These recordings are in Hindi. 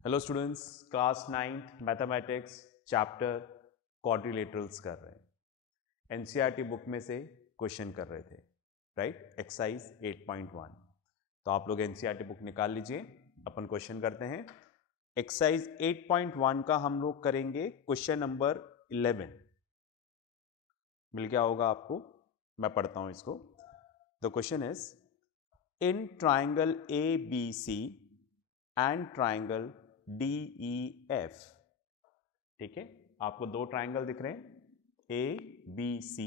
Hello students, class 9th mathematics chapter quadrilaterals कर रहे हैं। एनसीईआरटी बुक में से क्वेश्चन कर रहे थे, राइट। एक्सरसाइज 8.1। तो आप लोग एनसीईआरटी बुक निकाल लीजिए, अपन क्वेश्चन करते हैं। एक्सरसाइज 8.1 का हम लोग करेंगे क्वेश्चन नंबर 11। मिल गया होगा आपको, मैं पढ़ता हूं इसको। The question is in triangle A B C and triangle DEF। ठीक है, आपको दो ट्राइंगल दिख रहे हैं, ABC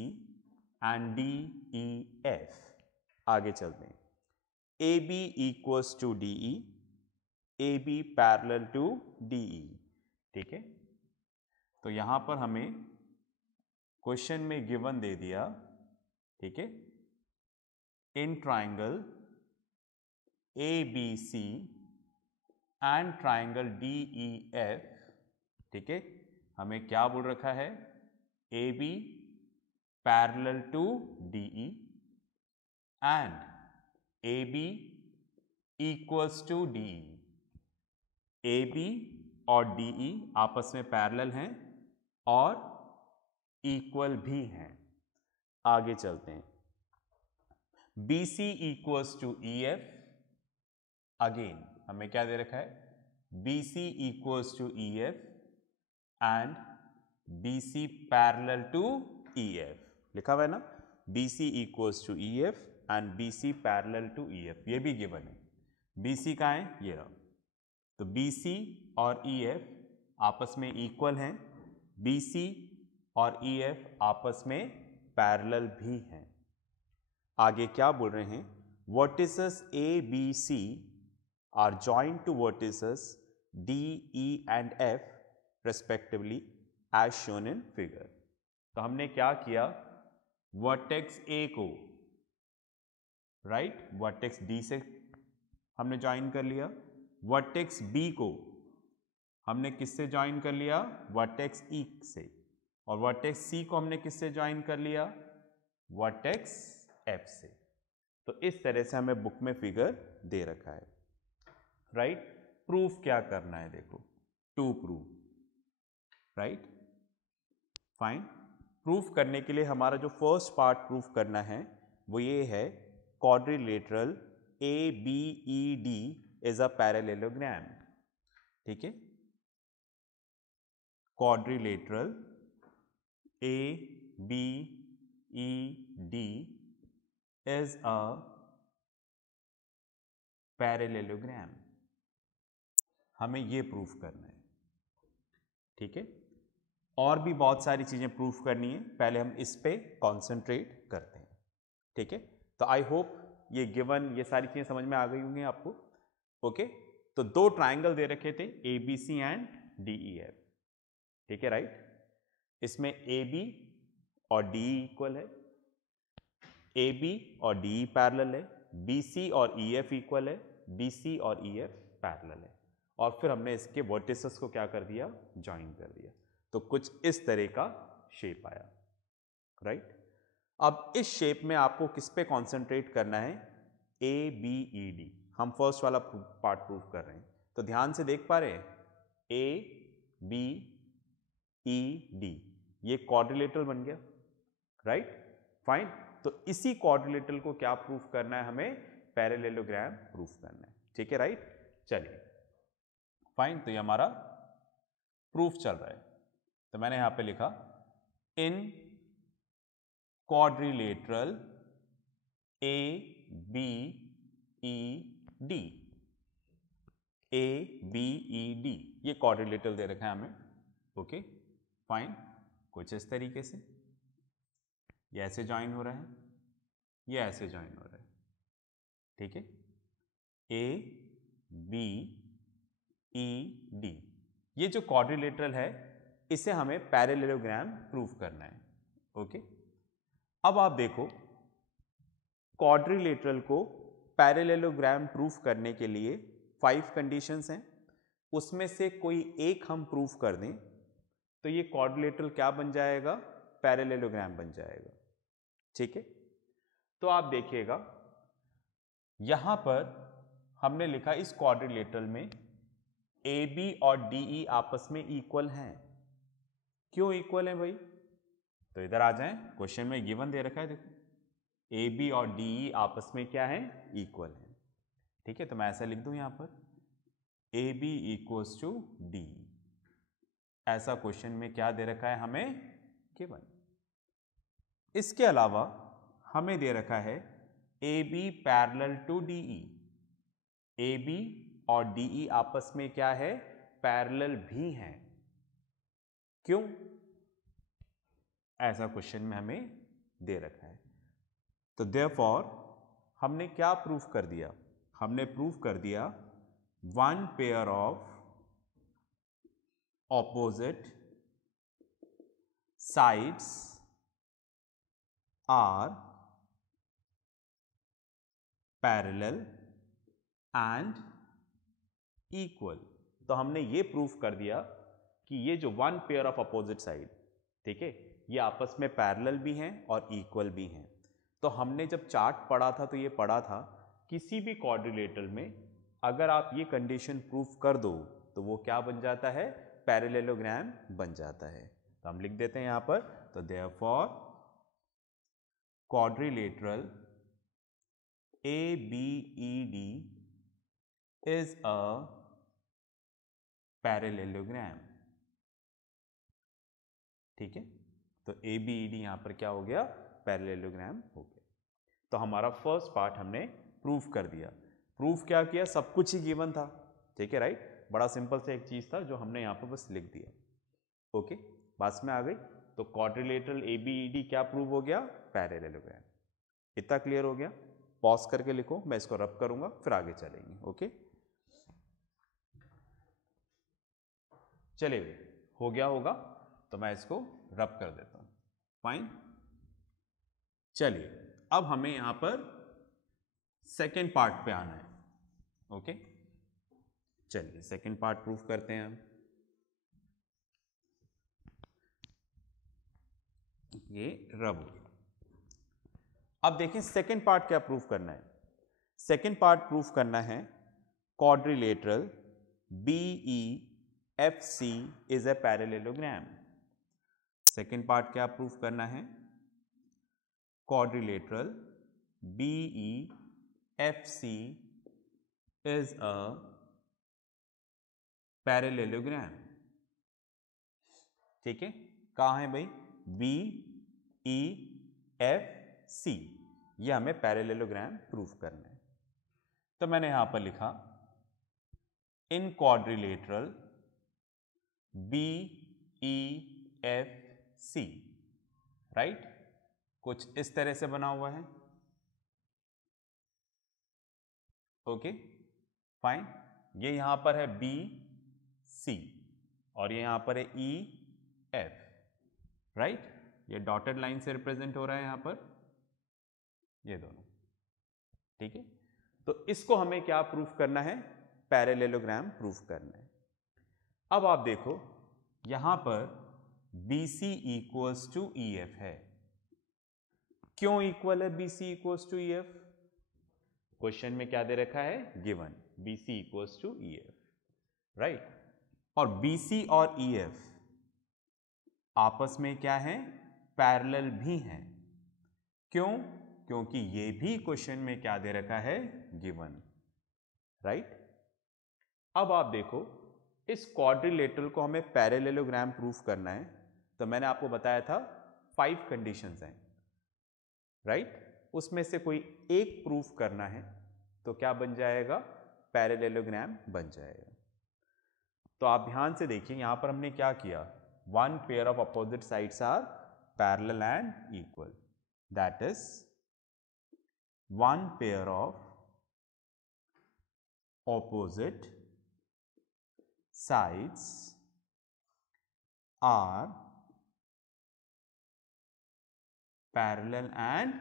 एंड DEF। आगे चलते हैं। AB equals to DE, AB parallel to DE। ठीक है, तो यहां पर हमें क्वेश्चन में गिवन दे दिया, ठीक है, in triangle ABC and triangle DEF। ठीक है, हमें क्या बोल रखा है, AB parallel to DE and AB equals to DE। AB और DE आपस में पैरेलल हैं और इक्वल भी हैं। आगे चलते हैं। BC equals to EF। Again हमें क्या दे रखा है, BC equals to EF and BC parallel to EF। लिखा हुआ है ना, BC equals to EF and BC parallel to EF। ये भी गिवन है। BC का है, ये रहा। तो BC और EF आपस में इक्वल हैं, BC और EF आपस में पैरेलल भी हैं। आगे क्या बोल रहे हैं, vertices ABC are joined to vertices DE and F respectively as shown in figure. तो हमने क्या किया, वर्टेक्स A को, राइट, वर्टेक्स D से हमने ज्वाइन कर लिया। वर्टेक्स B को हमने किससे ज्वाइन कर लिया, वर्टेक्स E से। और वर्टेक्स C को हमने किससे ज्वाइन कर लिया, वर्टेक्स F से। तो इस तरह से हमें बुक में फिगर दे रखा है, राइट। प्रूफ क्या करना है, देखो, to prove, right, fine. Proof करने के लिए हमारा जो फर्स्ट पार्ट प्रूफ करना है वो ये है, quadrilateral ABED is a parallelogram. ठीक है, quadrilateral ABED is a parallelogram. हमें ये प्रूफ करना है, ठीक है। और भी बहुत सारी चीजें प्रूफ करनी है, पहले हम इस पे कंसंट्रेट करते हैं, ठीक है। तो आई होप ये गिवन, ये सारी चीजें समझ में आ गई होंगी आपको। ओके, तो दो ट्राइंगल दे रखे थे, ABC एंड DEF। ठीक है, राइट। इसमें AB और DE इक्वल है, AB और DE पैरेलल है, BC और EF इक्वल है, BC और EF पैरेलल है। और फिर हमने इसके वर्टिसेस को क्या कर दिया, ज्वाइन कर दिया। तो कुछ इस तरह का शेप आया, राइट। अब इस शेप में आपको किस पे कंसंट्रेट करना है, ABED। हम फर्स्ट वाला पार्ट प्रूफ कर रहे हैं, तो ध्यान से देख पा रहे हैं, ABED ये क्वाड्रिलेटरल बन गया, राइट, फाइन। तो इसी क्वाड्रिलेटरल को क्या प्रूफ करना है, हमें पैरेललोग्राम प्रूफ करना है, ठीक है, राइट। चलिए, फाइन। तो ये हमारा प्रूफ चल रहा है। तो मैंने यहां पे लिखा, इन क्वाड्रिलेटरल ABED, ABED ये क्वाड्रिलेटरल दे रखा है हमें, ओके, फाइन। कुछ इस तरीके से ये ऐसे ज्वाइन हो रहा है, ये ऐसे ज्वाइन हो रहा है, ठीक है। ABED ये जो क्वाड्रिलेटरल है, इसे हमें पैरेललोग्राम प्रूफ करना है, ओके। अब आप देखो, क्वाड्रिलेटरल को पैरेललोग्राम प्रूफ करने के लिए 5 कंडीशंस हैं। उसमें से कोई एक हम प्रूफ कर दें तो ये क्वाड्रिलेटरल क्या बन जाएगा, पैरेललोग्राम बन जाएगा, ठीक है। तो आप देखिएगा, यहां पर हमने लिखा इस क्वाड्रिलेटरल में ए बी और डी ई आपस में इक्वल हैं। क्यों इक्वल है भाई? तो इधर आ जाएं, क्वेश्चन में गिवन दे रखा है, देखो ए बी और डी ई आपस में क्या है? इक्वल है। ठीक है, तो मैं ऐसा लिख दूं यहां पर A B equals to D. ऐसा क्वेश्चन में क्या दे रखा है हमें? गिवन। इसके अलावा हमें दे रखा है A B parallel to D E. A B और डी ई आपस में क्या है? पैरेलल भी हैं। क्यों? ऐसा क्वेश्चन में हमें दे रखा है। तो देयरफॉर हमने क्या प्रूफ कर दिया? हमने प्रूफ कर दिया one pair of opposite sides are parallel and equal. तो हमने ये प्रूफ कर दिया कि ये जो one pair of opposite side, ठीक है, ये आपस में पैरेलल भी हैं और इक्वल भी हैं। तो हमने जब चार्ट पढ़ा था तो ये पढ़ा था किसी भी क्वाड्रिलेटरल में अगर आप ये कंडीशन प्रूफ कर दो तो वो क्या बन जाता है? पैरेललोग्राम बन जाता है। तो हम लिख देते हैं यहां पर, तो therefore quadrilateral ABED is a parallelogram। ठीक है, तो ABED यहां पर क्या हो गया? पैरेललोग्राम हो गया। तो हमारा फर्स्ट पार्ट हमने प्रूफ कर दिया। प्रूफ क्या किया? सब कुछ ही गिवन था। ठीक है, राइट। बड़ा सिंपल सा एक चीज था जो हमने यहां पर बस लिख दिया। ओके, बात में आ गई। तो क्वाड्रिलेटरल ABED क्या प्रूव हो गया? पैरेललोग्राम। इतना क्लियर हो गया? पॉज करके लिखो, मैं इसको रब करूंगा फिर आगे चलेंगे। ओके, चलिए, हो गया होगा तो मैं इसको रब कर देता हूं। फाइन। चलिए, अब हमें यहां पर सेकेंड पार्ट पे आना है। ओके, चलिए सेकेंड पार्ट प्रूफ करते हैं हम। ये रब हो गया। अब देखें सेकेंड पार्ट क्या प्रूफ करना है। सेकेंड पार्ट प्रूफ करना है quadrilateral BEFC is a parallelogram. Second part क्या प्रूफ करना है? Quadrilateral BEFC is a parallelogram. ठीक है, कहां है भाई? BEFC, ये हमें पैरेललोग्राम प्रूफ करना है। तो मैंने यहां पर लिखा इन क्वाड्रिलेटरल BEFC, राइट। कुछ इस तरह से बना हुआ है। Okay, fine. ये यहां पर है BC और ये यहां पर है EF, राइट। ये डॉटेड लाइन से रिप्रेजेंट हो रहा है यहां पर, ये दोनों। ठीक है, तो इसको हमें क्या प्रूफ करना है? पैरेललोग्राम प्रूफ करना है। अब आप देखो यहां पर BC इक्वल्स टू EF है। क्यों इक्वल है BC equals to EF? Question में क्या दे रखा है? Given BC equals to EF, right. और BC और EF आपस में क्या है? पैरेलल भी हैं। क्यों? क्योंकि ये भी क्वेश्चन में क्या दे रखा है? Given, right. अब आप देखो इस क्वाड्रिलेटरल को हमें पैरेललोग्राम प्रूफ करना है। तो मैंने आपको बताया था 5 कंडीशंस हैं, राइट। उसमें से कोई एक प्रूफ करना है तो क्या बन जाएगा? पैरेललोग्राम बन जाएगा। तो आप ध्यान से देखिए यहां पर हमने क्या किया? One pair of opposite sides are parallel and equal, that is one pair of opposite sides are parallel and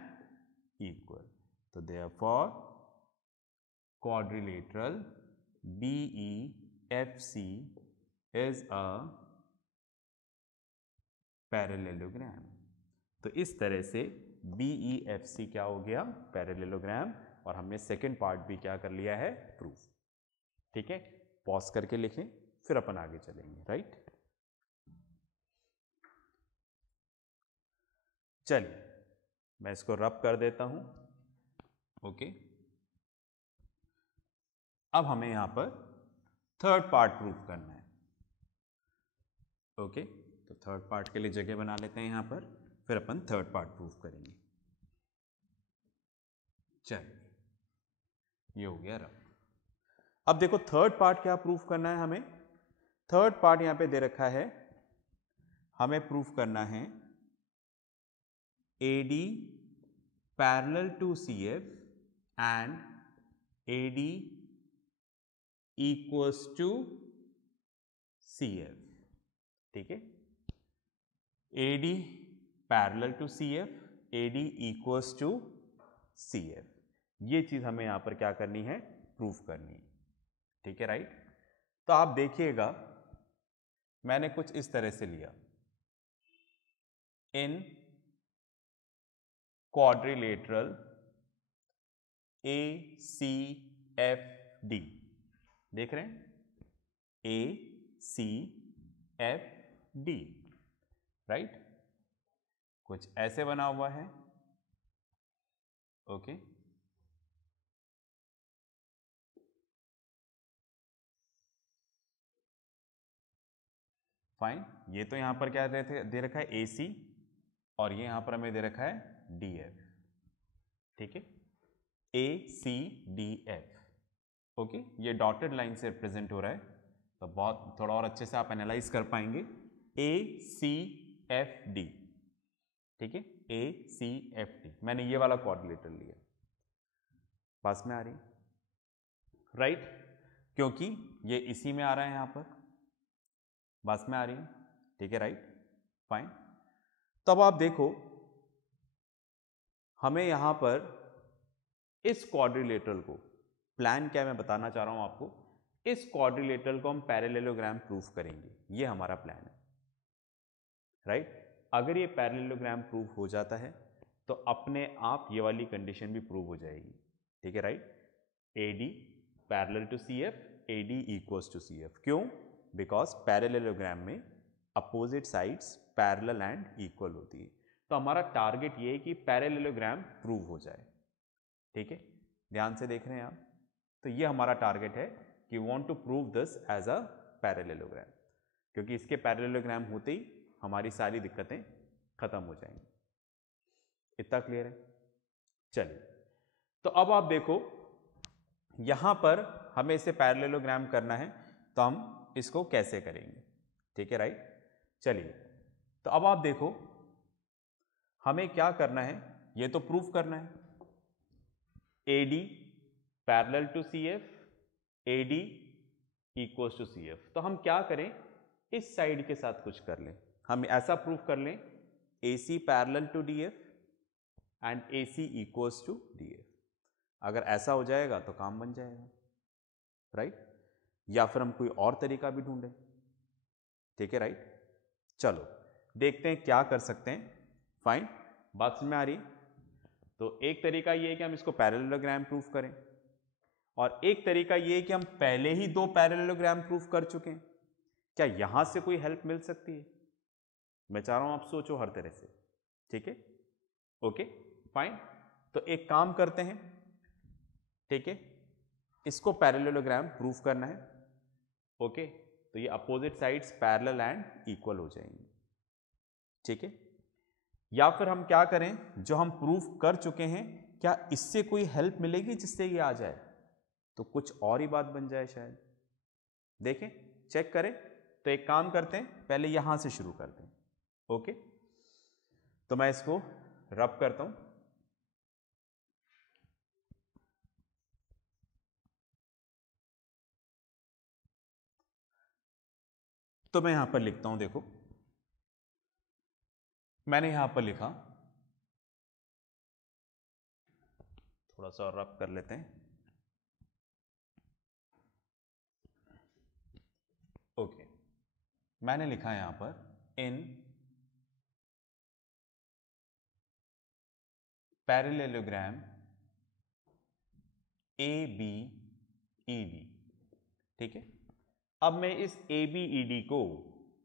equal. So therefore quadrilateral BEFC is a parallelogram। तो इस तरह से BEFC क्या हो गया? पैरेललोग्राम। और हमने सेकेंड पार्ट भी क्या कर लिया है? प्रूफ। ठीक है, पॉज करके लिखें। फिर अपन आगे चलेंगे, राइट। चलिए मैं इसको रब कर देता हूं। ओके, अब हमें यहां पर थर्ड पार्ट प्रूफ करना है। ओके, तो थर्ड पार्ट के लिए जगह बना लेते हैं यहां पर, फिर अपन थर्ड पार्ट प्रूफ करेंगे। चलिए ये हो गया रब। अब देखो थर्ड पार्ट क्या प्रूफ करना है हमें। थर्ड पार्ट यहां पे दे रखा है, हमें प्रूफ करना है AD parallel to CF and AD equals to CF। ठीक है, AD parallel to CF, AD equals to CF, ये चीज हमें यहां पर क्या करनी है, प्रूफ करनी है। ठीक है, राइट। तो आप देखिएगा मैंने कुछ इस तरह से लिया, इन क्वाड्रिलेटरल ACFD, देख रहे हैं ACFD, राइट। कुछ ऐसे बना हुआ है। Okay, fine. ये तो यहां पर क्या दे रखा है AC, और ये यहां पर हमें दे रखा है DF। ठीक है, ACDF। ओके, ये डॉटेड लाइन से रिप्रेजेंट हो रहा है, तो बहुत थोड़ा और अच्छे से आप एनालाइज कर पाएंगे। ACFD, ठीक है, ACFD, मैंने ये वाला क्वाड्रिलेटरल लिया। पास में आ रही, राइट, क्योंकि ये इसी में आ रहा है यहां पर, बस में आ रही है। ठीक है, राइट, फाइन। तब आप देखो हमें यहां पर इस क्वाड्रिलेटरल को, प्लान क्या मैं बताना चाह रहा हूं आपको, इस क्वाड्रिलेटरल को हम पैरेललोग्राम प्रूफ करेंगे, ये हमारा प्लान है, राइट। अगर ये पैरेललोग्राम प्रूफ हो जाता है तो अपने आप ये वाली कंडीशन भी प्रूव हो जाएगी। ठीक है, right. AD parallel to CF, AD equals to CF। क्यों? बिकॉज पैरेललोग्राम में opposite sides parallel and equal होती है। तो हमारा टारगेट ये है कि पैरेललोग्राम प्रूव हो जाए। ठीक है, ध्यान से देख रहे हैं आप। तो ये हमारा टारगेट है कि want to prove this as a parallelogram, क्योंकि इसके पैरेललोग्राम होते ही हमारी सारी दिक्कतें खत्म हो जाएंगी। इतना क्लियर है? चलिए, तो अब आप देखो यहां पर हमें इसे पैरेललोग्राम करना है, तो हम इसको कैसे करेंगे। ठीक है, राइट। चलिए, तो अब आप देखो हमें क्या करना है, ये तो प्रूफ करना है AD parallel to CF, AD equals to CF। तो हम क्या करें, इस साइड के साथ कुछ कर लें। हम ऐसा प्रूफ कर लें AC parallel to DF and AC equals to DF। अगर ऐसा हो जाएगा तो काम बन जाएगा, राइट। या फिर हम कोई और तरीका भी ढूंढें। ठीक है, राइट। चलो देखते हैं क्या कर सकते हैं। फाइन, बात समझ में आ रही। तो एक तरीका ये है कि हम इसको पैरेललोग्राम प्रूफ करें, और एक तरीका ये है कि हम पहले ही 2 पैरेललोग्राम प्रूफ कर चुके हैं। क्या यहां से कोई हेल्प मिल सकती है? मैं चाह रहा हूं आप सोचो हर तरह से। ठीक है, ओके, फाइन। तो एक काम करते हैं, ठीक है, इसको पैरेललोग्राम प्रूफ करना है। ओके, तो ये opposite sides parallel and equal हो जाएंगी। ठीक है, या फिर हम क्या करें, जो हम प्रूफ कर चुके हैं क्या इससे कोई हेल्प मिलेगी जिससे ये आ जाए, तो कुछ और ही बात बन जाए शायद। देखें, चेक करें। तो एक काम करते हैं, पहले यहां से शुरू करते हैं। ओके, तो मैं इसको रब करता हूं। तो मैं यहां पर लिखता हूं, देखो मैंने यहां पर लिखा, थोड़ा सा और रब कर लेते हैं। ओके, मैंने लिखा यहां पर इन पैरेललोग्राम ABED। ठीक है, अब मैं इस ABED को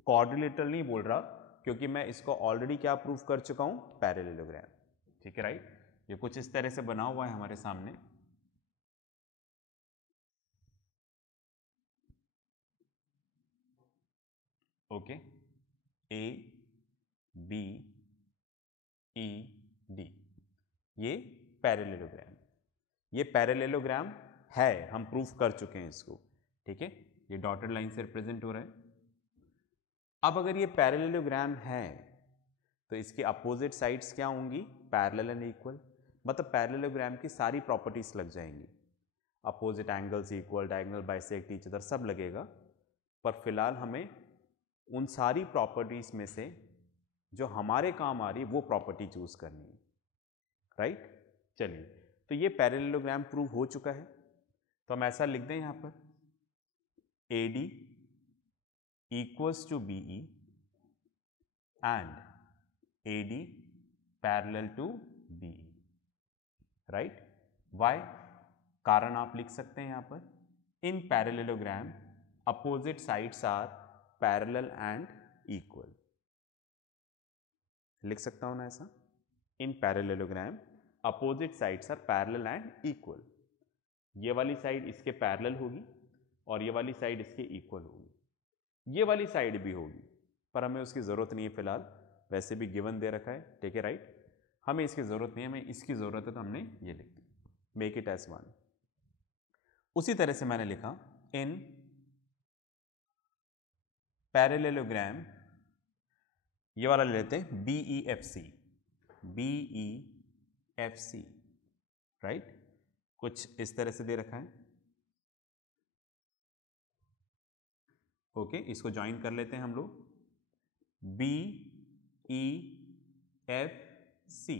क्वाड्रिलेटरल नहीं बोल रहा, क्योंकि मैं इसको ऑलरेडी क्या प्रूफ कर चुका हूं, पैरेललोग्राम। ठीक है, राइट। ये कुछ इस तरह से बना हुआ है हमारे सामने। ओके, ABED, ये पैरेललोग्राम, ये पैरेललोग्राम है, हम प्रूफ कर चुके हैं इसको। ठीक है, ये डॉटेड लाइन से रिप्रेजेंट हो रहा है। अब अगर ये पैरेललोग्राम है तो इसकी अपोजिट साइड्स क्या होंगी, पैरेलल एंड इक्वल। मतलब पैरेललोग्राम की सारी प्रॉपर्टीज लग जाएंगी, opposite angles equal, diagonal bisect each other, सब लगेगा। पर फिलहाल हमें उन सारी प्रॉपर्टीज में से जो हमारे काम आ रही है वो प्रॉपर्टी चूज करनी है, राइट। चलिए, तो ये पैरेललोग्राम प्रूव हो चुका है, तो हम ऐसा लिख दें यहां पर AD equals to BE and AD parallel to BE, right. Why, कारण आप लिख सकते हैं यहां पर, in parallelogram opposite sides are parallel and equal. लिख सकता हूं ना ऐसा, in parallelogram opposite sides are parallel and equal. ये वाली साइड इसके पैरेलल होगी और ये वाली साइड इसके इक्वल होगी, ये वाली साइड भी होगी, पर हमें उसकी जरूरत नहीं है फिलहाल, वैसे भी गिवन दे रखा है। ठीक है, राइट। हमें इसकी जरूरत नहीं है, हमें इसकी जरूरत है, तो हमने ये लिख दी, मेक इट एज 1। उसी तरह से मैंने लिखा इन पैरेललोग्राम, ये वाला ले लेते हैं BEFC, BEFC, राइट। कुछ इस तरह से दे रखा है। ओके, इसको ज्वाइन कर लेते हैं हम लोग, BEFC।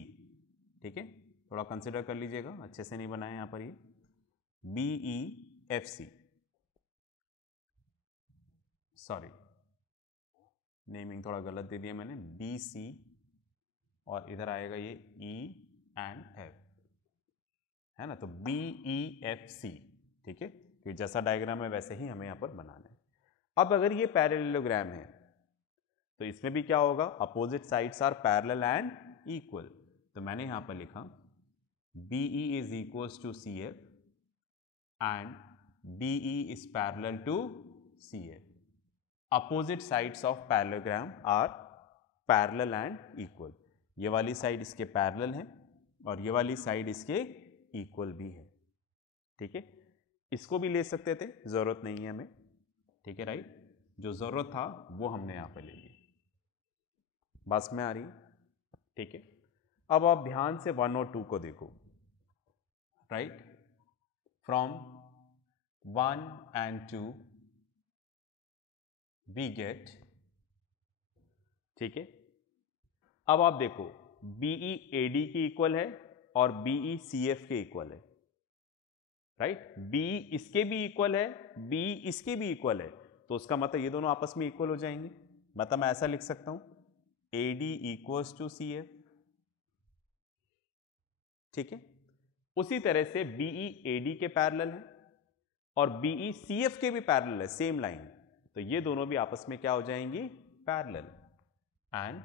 ठीक है, थोड़ा कंसिडर कर लीजिएगा, अच्छे से नहीं बनाया यहां पर ये, BEFC, सॉरी नेमिंग थोड़ा गलत दे दिया मैंने, BC और इधर आएगा ये E एंड F, है ना, तो BEFC। ठीक है, क्योंकि जैसा डायग्राम है वैसे ही हमें यहां पर बनाना है। अब अगर ये पैरेललोग्राम है तो इसमें भी क्या होगा, opposite sides are parallel and equal. तो मैंने यहां पर लिखा BE is equals to CF and BE is parallel to CF। Opposite sides of parallelogram are parallel and equal. ये वाली साइड इसके पैरेलल है और ये वाली साइड इसके इक्वल भी है। ठीक है, इसको भी ले सकते थे, जरूरत नहीं है हमें। ठीक है, राइट, जो जरूरत था वो हमने यहां पर ले ली। बस में आ रही, ठीक है। अब आप ध्यान से 1 और 2 को देखो, right. From 1 and 2 we get, ठीक है। अब आप देखो BE AD के इक्वल है और BE CF के इक्वल है, राइट। BE इसके भी इक्वल है, BE इसके भी इक्वल है, तो उसका मतलब ये दोनों आपस में इक्वल हो जाएंगे। मतलब मैं ऐसा लिख सकता हूं AD इक्वल्स टू CF। ठीक है, उसी तरह से BE AD के पैरेलल है और BE CF के भी पैरेलल है, सेम लाइन, तो ये दोनों भी आपस में क्या हो जाएंगी, parallel, and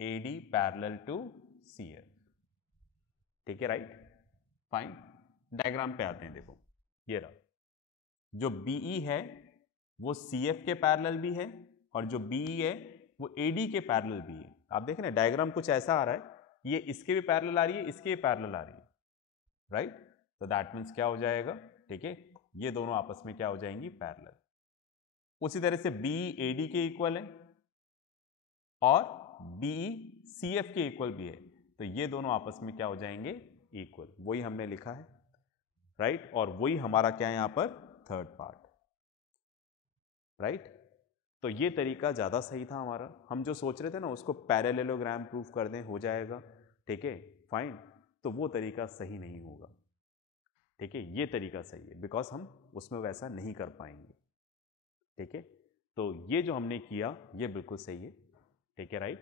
AD parallel to CF। ठीक है, राइट, फाइन। डायग्राम पे आते हैं, देखो ये रहा, जो BE है वो CF के पैरेलल भी है और जो BE है वो AD के पैरेलल भी है। आप देख रहे हैं डायग्राम कुछ ऐसा आ रहा है, ये इसके भी पैरेलल आ रही है, इसके भी पैरेलल आ रही है, राइट। तो दैट मीन्स क्या हो जाएगा, ठीक है, ये दोनों आपस में क्या हो जाएंगी, पैरेलल। उसी तरह से BE AD के इक्वल है और BE CF के इक्वल भी है, तो ये दोनों आपस में क्या हो जाएंगे, इक्वल। वही हमने लिखा है, राइट, और वही हमारा क्या है यहां पर, थर्ड पार्ट, राइट। तो ये तरीका ज़्यादा सही था हमारा, हम जो सोच रहे थे ना उसको पैरेललोग्राम प्रूफ कर दें हो जाएगा, ठीक है, फाइन। तो वो तरीका सही नहीं होगा, ठीक है, ये तरीका सही है, बिकॉज हम उसमें वैसा नहीं कर पाएंगे। ठीक है, तो ये जो हमने किया ये बिल्कुल सही है, ठीक है, राइट।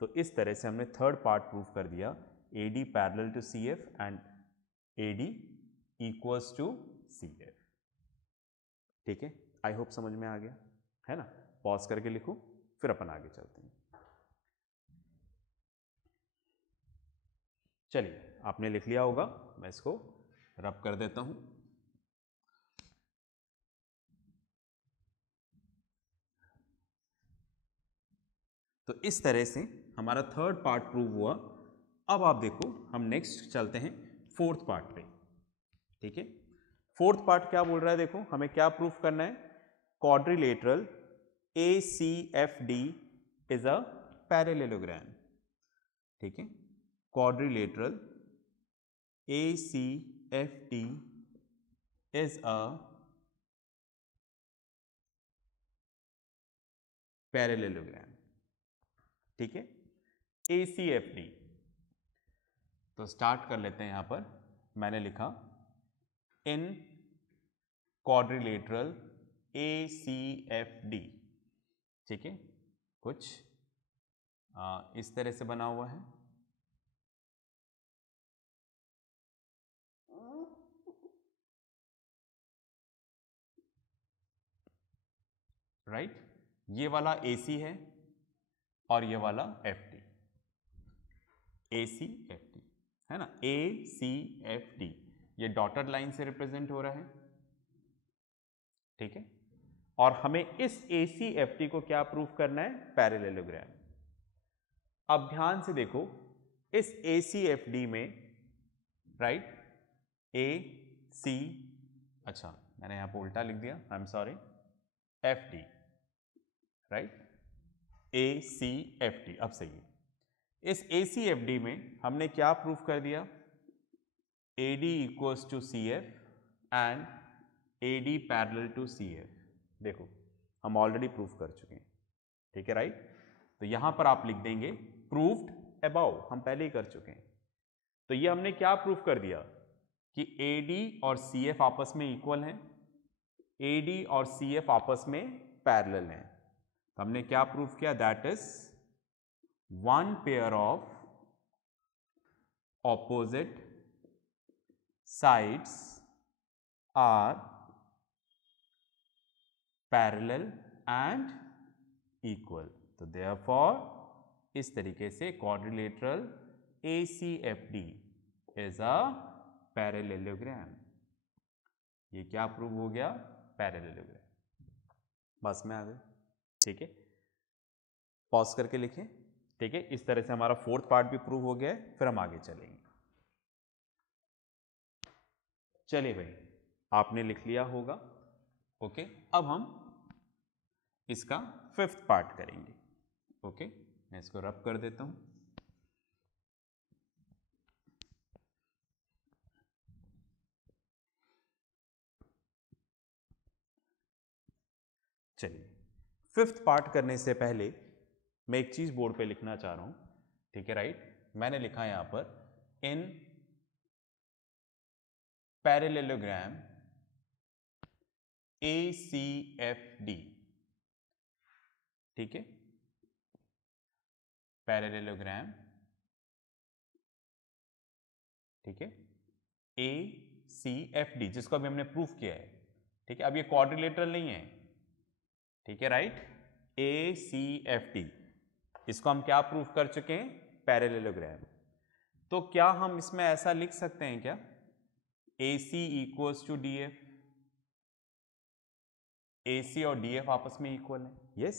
तो इस तरह से हमने थर्ड पार्ट प्रूफ कर दिया, AD parallel to CF and AD equals to CF। ठीक है, आई होप समझ में आ गया है ना। पॉज करके लिखो, फिर अपन आगे चलते हैं। चलिए, आपने लिख लिया होगा, मैं इसको रब कर देता हूं। तो इस तरह से हमारा थर्ड पार्ट प्रूव हुआ। अब आप देखो, हम नेक्स्ट चलते हैं फोर्थ पार्ट पे। ठीक है, फोर्थ पार्ट क्या बोल रहा है, देखो हमें क्या प्रूफ करना है। Quadrilateral ACFD is a parallelogram. ठीक है, quadrilateral ACFD is a parallelogram. ठीक है, ACFD। तो स्टार्ट कर लेते हैं। यहां पर मैंने लिखा इन क्वाड्रिलेटरल ACFD। ठीक है, कुछ इस तरह से बना हुआ है। राइट, ये वाला AC है और ये वाला FD, ACFD है ना। ACFD ये डॉटेड लाइन से रिप्रेजेंट हो रहा है। ठीक है, और हमें इस ACFD को क्या प्रूफ करना है, पैरेललोग्राम। अब ध्यान से देखो, इस ACFD में राइट AC, अच्छा मैंने यहां पर उल्टा लिख दिया, I am sorry, FD right, ACFD अब सही है। इस ACFD में हमने क्या प्रूफ कर दिया, AD equals to CF and AD parallel to CF। देखो हम ऑलरेडी प्रूफ कर चुके हैं। ठीक है राइट, तो यहां पर आप लिख देंगे प्रूव्ड अबाउ, हम पहले ही कर चुके हैं। तो ये हमने क्या प्रूफ कर दिया कि AD और CF आपस में इक्वल हैं, AD और CF आपस में पैरेलल हैं। तो हमने क्या प्रूफ किया, that is one pair of opposite sides are parallel and equal। तो therefore इस तरीके से quadrilateral ACFD is a parallelogram। ये क्या प्रूव हो गया, पैरेललोग्राम। बस में आ गए। ठीक है, पॉज करके लिखें। ठीक है, इस तरह से हमारा फोर्थ पार्ट भी प्रूव हो गया है। फिर हम आगे चलेंगे। चलिए भाई, आपने लिख लिया होगा। ओके, अब हम इसका फिफ्थ पार्ट करेंगे। ओके, मैं इसको रब कर देता हूं। चलिए, फिफ्थ पार्ट करने से पहले मैं एक चीज बोर्ड पे लिखना चाह रहा हूं। ठीक है राइट, मैंने लिखा है यहां पर इन पैरेललोग्राम ACFD। ठीक है, पैरेललोग्राम, ठीक है, ACFD जिसको अभी हमने प्रूफ किया है। ठीक है, अब ये क्वाड्रिलेटरल नहीं है। ठीक है राइट, ACFD इसको हम क्या प्रूफ कर चुके हैं, पैरेललोग्राम। तो क्या हम इसमें ऐसा लिख सकते हैं क्या, AC equals to DF, AC और DF आपस में इक्वल है। Yes,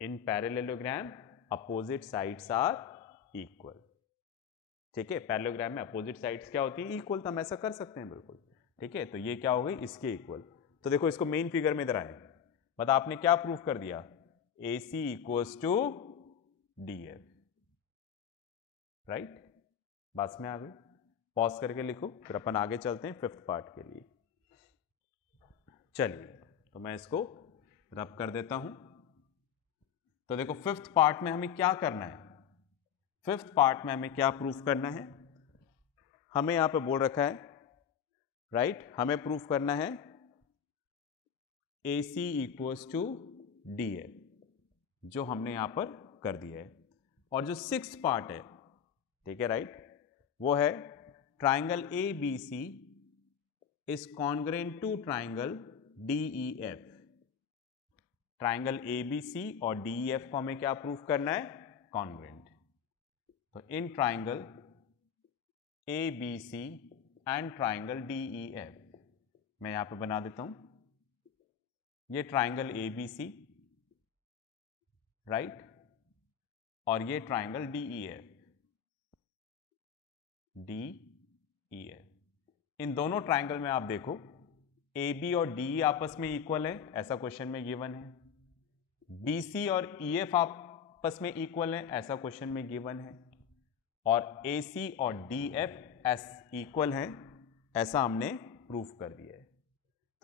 in parallelogram opposite sides are equal. ठीक है, पैरेललोग्राम में अपोजिट साइड्स क्या होती है, इक्वल। तो हम ऐसा कर सकते हैं बिल्कुल। ठीक है, तो ये क्या हो गई, इसके इक्वल। तो देखो इसको मेन फिगर में इधर आए, बता आपने क्या प्रूफ कर दिया, AC equals to DF। Right, बात में आ गई। पॉज करके लिखो, फिर अपन आगे चलते हैं फिफ्थ पार्ट के लिए। चलिए, तो मैं इसको रब कर देता हूं। तो देखो फिफ्थ पार्ट में हमें क्या करना है, फिफ्थ पार्ट में हमें क्या प्रूफ करना है, हमें यहां पे बोल रखा है राइट, हमें प्रूफ करना है AC इक्वल्स टू DF, जो हमने यहां पर कर दिया है। और जो सिक्स्थ पार्ट है, ठीक है राइट, वो है triangle ABC is congruent to triangle DEF। Triangle ABC और DEF को हमें क्या प्रूफ करना है? कॉन्ग्रुएंट। तो इन triangle ABC and triangle DEF, मैं यहां पे बना देता हूं, ये ट्राइंगल ABC, राइट, और ये ट्राइंगल DEF। इन दोनों ट्राइंगल में आप देखो AB और DE आपस में इक्वल है, ऐसा क्वेश्चन में गिवन है। BC और EF आपस में इक्वल है, ऐसा क्वेश्चन में गिवन है। और AC और DF इक्वल है, ऐसा हमने प्रूफ कर दिया है।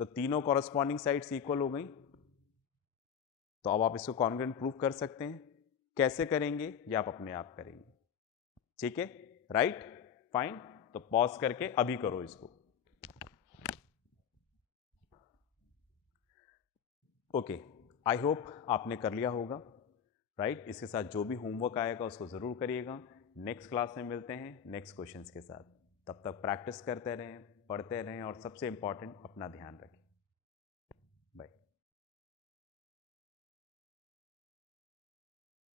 तो तीनों कॉरस्पॉन्डिंग साइड्स इक्वल हो गई। तो अब आप इसको कॉन्ग्रुएंट प्रूफ कर सकते हैं। कैसे करेंगे ये आप अपने आप करेंगे, ठीक है, राइट, फाइन। तो पॉज करके अभी करो इसको। ओके, आई होप आपने कर लिया होगा, राइट। इसके साथ जो भी होमवर्क आएगा उसको ज़रूर करिएगा। नेक्स्ट क्लास में मिलते हैं नेक्स्ट क्वेश्चंस के साथ। तब तक प्रैक्टिस करते रहें, पढ़ते रहें और सबसे इम्पॉर्टेंट अपना ध्यान रखें।